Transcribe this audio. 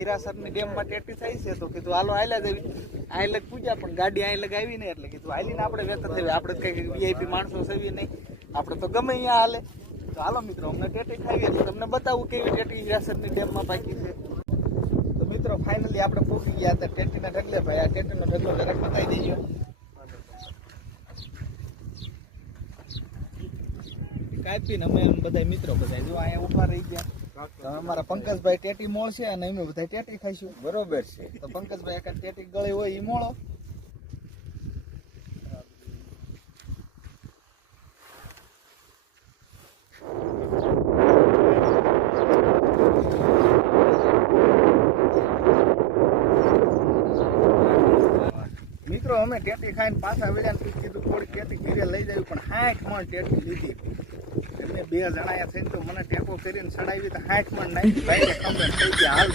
હીરાસરની ડેમમાં ટેટી થાય છે તો કીધું હાલો હાલ્યા જવી અહીં લગ પૂજા પણ ગાડી અહીં લગ આવી ને એટલે કીધું હાલીને આપણે વેતર થઈ આપણે કઈ વીઆઈપી માણસો સેવી નહીં આપણે તો ગમે અહીંયા હાલે તો હાલો મિત્રો અમને ટેટી ખાવી એટલે તમને બતાવું કેવી ટેટી હીરાસરની ડેમમાં પાકી છે તો મિત્રો ફાઇનલી આપણે પહોંચી ગયા હતા ટેટીના ઢગલે ભાઈ આ ટેટીનો ઢગલો જરાક બતાવી દેજો કાપીને અમે બધા મિત્રો બધા જો અહીંયા ઉભા રહી ગયા અમારા પંકજભાઈ ટેટી મોળશે અને અમે બધા ટેટી ખાઈશું બરોબર છે તો પંકજભાઈ એક ટેટી ગળી હોય એ મોળો મિત્રો અમે ટેટી ખાઈને પાછા વેળ્યા કીધું થોડી ટેટી ઘરે લઈ જાય પણ 60 મણ ટેટી લીધી એમને 2 જણા થઈને તો મને ટેકો કરીને ચડાવી તો 60 મણ નાખી ભાઈ કમ્પ્લેટ થઈ ગયા હાલ